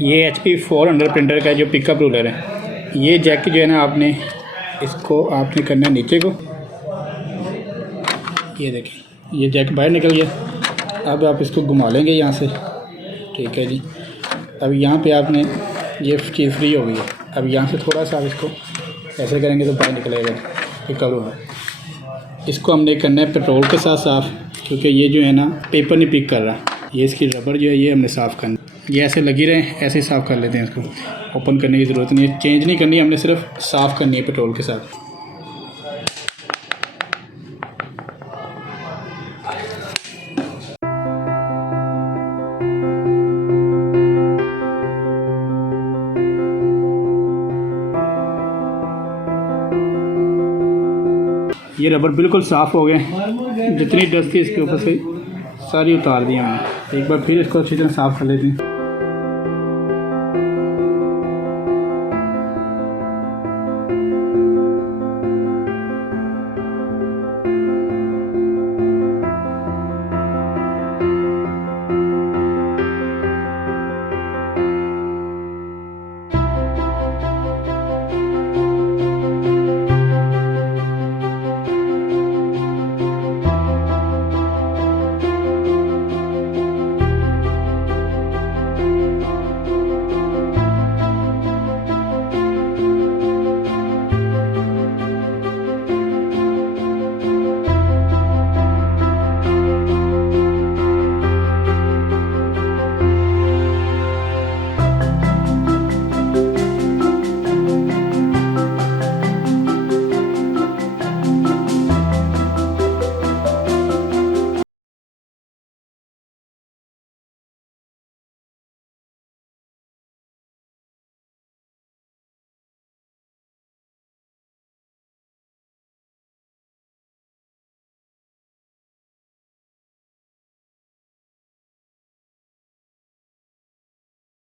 ये HP 400 printer का जो पिकअप रूलर है, ये जैक जो है ना, आपने इसको आपने करना है नीचे को। ये देखें, ये जैक बाहर निकल गया। अब आप इसको घुमा लेंगे यहाँ से, ठीक है जी। अब यहाँ पे आपने ये चीज़ फ्री हो गई है। अब यहाँ से थोड़ा सा आप इसको ऐसे करेंगे तो बाहर निकलेगा पिकअप रूलर। इसको हमने करना है पेट्रोल के साथ साफ़, क्योंकि ये जो है ना पेपर नहीं पिक कर रहा। ये इसकी रबड़ जो है ये हमने साफ़ करना। ये ऐसे लगी रहे, ऐसे ही साफ़ कर लेते हैं इसको। ओपन करने की ज़रूरत नहीं है, चेंज नहीं करनी, हमने सिर्फ साफ़ करनी है पेट्रोल के साथ। ये रबड़ बिल्कुल साफ़ हो गए, जितनी डस्ट थी इसके ऊपर से सारी उतार दी हमने। एक बार फिर इसको अच्छी तरह साफ़ कर लेते हैं।